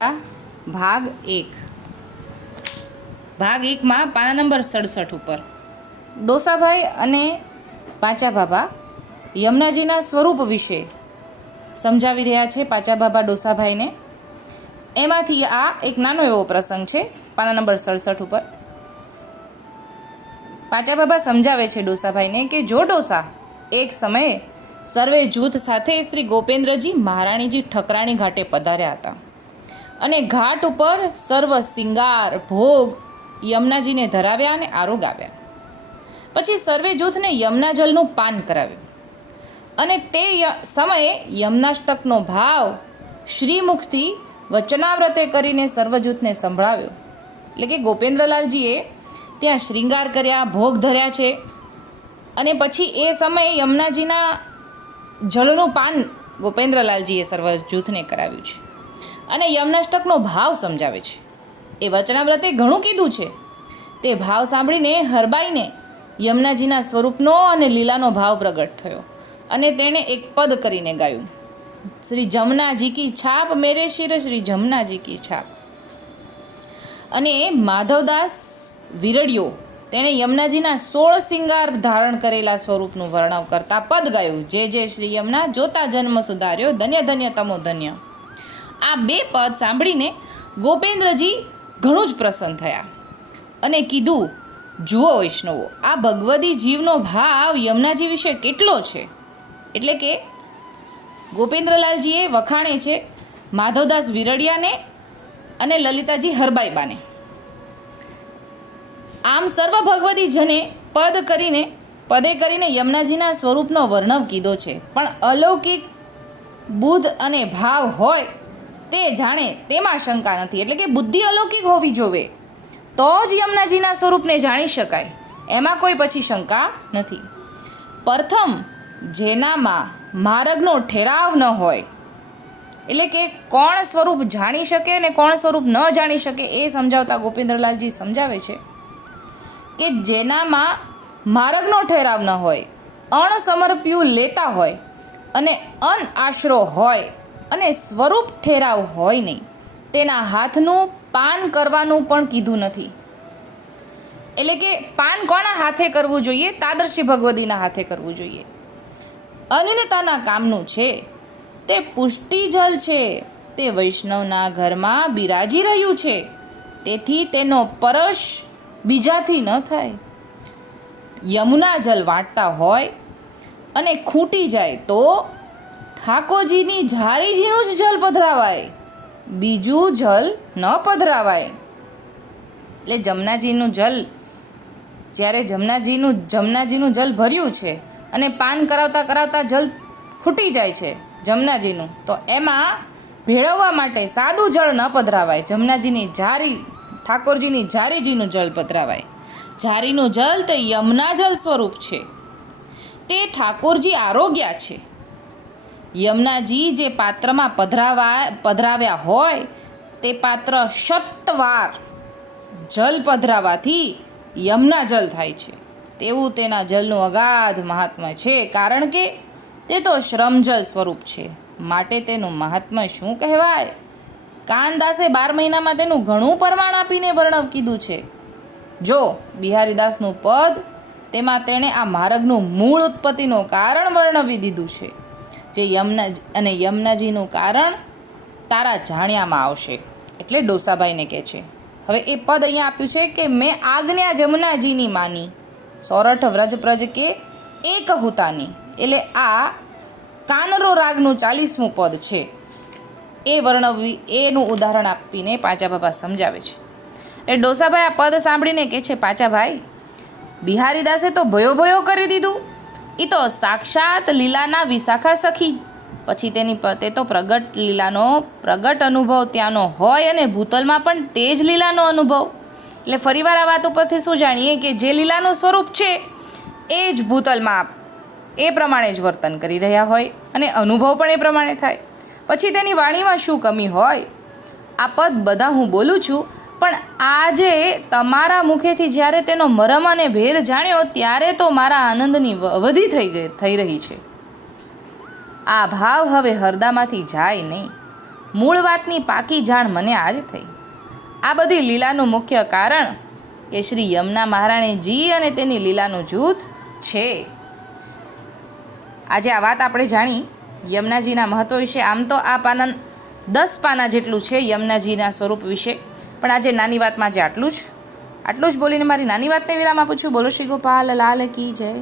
ભાગ એક. ભાગ એકમાં પાના નંબર સડસઠ ઉપર. ડોસાભાઈ અને પાચા બાબા યમુનાજીના સ્વરૂપ વિશે સમજાવી રહ્યા છે પાચા બાબા ડોસાભાઈને. એમાંથી આ એક નાનો એવો પ્રસંગ છે, પાના નંબર સડસઠ ઉપર. પાચા બાબા સમજાવે છે ડોસાભાઈને કે જો ડોસા એક સમયે સર્વે જૂથ સાથે શ્રી ગોપેન્દ્રજી મહારાણીજી ઠકરાણી ઘાટે પધાર્યા હતા. અને ઘાટ ઉપર સર્વ શિંગાર ભોગ યમુનાજીને ધરાવ્યા અને આરોગાવ્યા પછી સર્વે જૂથને યમુના જલનું પાન કરાવ્યું. અને તે સમયે યમનાષ્ટકનો ભાવ શ્રીમુખથી વચનાવ્રતે કરીને સર્વજૂથને સંભળાવ્યો. એટલે કે ગોપેન્દ્રલાલજીએ ત્યાં શ્રીંગાર કર્યા, ભોગ ધર્યા છે. અને પછી એ સમયે યમુનાજીના જળનું પાન ગોપેન્દ્રલાલજીએ સર્વ જૂથને કરાવ્યું છે. અને યમનાષ્ટકનો ભાવ સમજાવે છે. એ વચનાવ્રતે ઘણું કીધું છે. તે ભાવ સાંભળીને હરબાઈને યમુનાજીના સ્વરૂપનો અને લીલાનો ભાવ પ્રગટ થયો અને તેણે એક પદ કરીને ગાયું. શ્રી જમનાજી કી છાપ મેરે શિર, શ્રી જમનાજી કી છાપ. અને માધવદાસ વિરડિયો તેણે યમુનાજીના સોળ સિંગાર ધારણ કરેલા સ્વરૂપનું વર્ણવ કરતા પદ ગાયું. જે જે શ્રી યમુના જોતા જન્મ સુધાર્યો, ધન્ય ધન્ય તમો ધન્ય. આ બે પદ સાંભળીને ગોપેન્દ્રજી ઘણું જ પ્રસન્ન થયા અને કીધું, જુઓ વૈષ્ણવો, આ ભગવદી જીવનો ભાવ યમુનાજી વિશે કેટલો છે? એટલે કે ગોપેન્દ્રલાલજીએ વખાણે છે, માધવદાસ વિરડિયાને અને લલિતાજી હરબાઈબાને. આમ સર્વ ભગવદી જને પદ કરીને, પદે કરીને યમુનાજીના સ્વરૂપનો વર્ણવ કીધો છે. પણ અલૌકિક બુદ્ધ અને ભાવ હોય તે જાણે તેમાં શંકા નથી, એટલે કે બુદ્ધિ અલૌકિક હોવી જોવે. તો જ યમુનાજીના સ્વરૂપને જાણી શકાય. એમાં કોઈ પછી શંકા નથી. પ્રથમ, જેનામાં માર્ગનો ઠેરાવ ન હોય. એટલે કે કોણ સ્વરૂપ જાણી શકે અને કોણ સ્વરૂપ ન જાણી શકે એ સમજાવતા ગોપેન્દ્રલાલજી સમજાવે છે કે જેનામાં માર્ગનો ઠેરાવ ન હોય, અણસમર્પ્યું લેતા હોય અને અન આશરો હોય અને સ્વરૂપ ઠેરાવ હોય નહીં. તેના હાથનું પાન કરવાનું પણ કીધું નથી. એટલે કે પાન કોના હાથે કરવું જોઈએ? તાદર્શી ભગવદીના હાથે કરવું જોઈએ. અનિનતાના કામનું છે. તે પુષ્ટિ જલ છે. તે વૈષ્ણવના ઘરમાં બિરાજી રહ્યું છે. તેથી તેનો પરશ બીજાથી ન થાય. યમુના જલ વાંટતા હોય અને ખૂટી જાય તો ઠાકોરજીની ઝારીજીનું જ જલ પધરાવાય. બીજું જલ ન પધરાવાય. એટલે જમનાજીનું જલ, જ્યારે જમનાજીનું જમનાજીનું જલ ભર્યું છે અને પાન કરાવતા કરાવતા જલ ખૂટી જાય છે જમનાજીનું, તો એમાં ભેળવવા માટે સાદું જળ ન પધરાવાય. જમનાજીની ઝારી, ઠાકોરજીની ઝારીજીનું જળ પધરાવાય. ઝારીનું જલ તે યમના જલ સ્વરૂપ છે. તે ઠાકોરજી આરોગ્યા છે. યમુનાજી જે પાત્રમાં પધરાવા પધરાવ્યા હોય, તે પાત્ર શતવાર જલ પધરાવાથી યમુના જલ થાય છે. તેવું તેના જલનું અગાધ મહાત્મ્ય છે, કારણ કે તે તો શ્રમજલ સ્વરૂપ છે. માટે તેનું મહાત્મ્ય શું કહેવાય? કાનદાસે બાર મહિનામાં તેનું ઘણું પ્રમાણ આપીને વર્ણવ કીધું છે. જો બિહારીદાસનું પદ, તેમાં તેણે આ માર્ગનું મૂળ ઉત્પત્તિનું કારણ વર્ણવી દીધું છે. જે યમુના અને યમુનાજીનું કારણ તારા જાણ્યામાં આવશે. એટલે ડોસાભાઈને કહે છે, હવે એ પદ અહીંયા આપ્યું છે કે મેં આજ્ઞા જમુનાજીની માની. સોરઠ વ્રજ પ્રજ કે એક હોતાની. એટલે આ કાનરો રાગનું ચાલીસમું પદ છે. એ વર્ણવવી એનું ઉદાહરણ આપીને પાંચા બાબા સમજાવે છે. એ ડોસાભાઈ આ પદ સાંભળીને કહે છે પાંચાભાઈ બિહારીદાસે તો ભયો ભયો કરી દીધું. એ તો સાક્ષાત લીલાના વિશાખા સખી. પછી તેની તે તો પ્રગટ લીલાનો, પ્રગટ અનુભવ ત્યાંનો હોય અને ભૂતલમાં પણ તે જ લીલાનો અનુભવ. એટલે ફરીવાર આ વાત ઉપરથી શું જાણીએ કે જે લીલાનું સ્વરૂપ છે, એ જ ભૂતલમાં એ પ્રમાણે જ વર્તન કરી રહ્યા હોય અને અનુભવ પણ એ પ્રમાણે થાય. પછી તેની વાણીમાં શું કમી હોય, આ પદ બધા હું બોલું છું પણ આજે તમારા મુખેથી જ્યારે તેનો મરમ અને ભેદ જાણ્યો, ત્યારે તો મારા આનંદની અવધિ થઈ ગઈ, થઈ રહી છે. આ ભાવ હવે હરદામાંથી જાય નહીં. મૂળ વાતની પાકી જાણ મને આજ થઈ. આ બધી લીલાનું મુખ્ય કારણ કે શ્રી યમુના મહારાણીજી અને તેની લીલાનું જૂથ છે. આજે આ વાત આપણે જાણી. યમુનાજીના મહત્વ વિશે આમ તો આ પાના દસ પાના જેટલું છે યમુનાજીના સ્વરૂપ વિશે. પણ આજે નાની વાતમાં આજે આટલું જ આટલું જ બોલીને મારી નાની વાતને વિરામ આપું છું. બોલો શ્રી ગોપાલ, લાલ કી જય.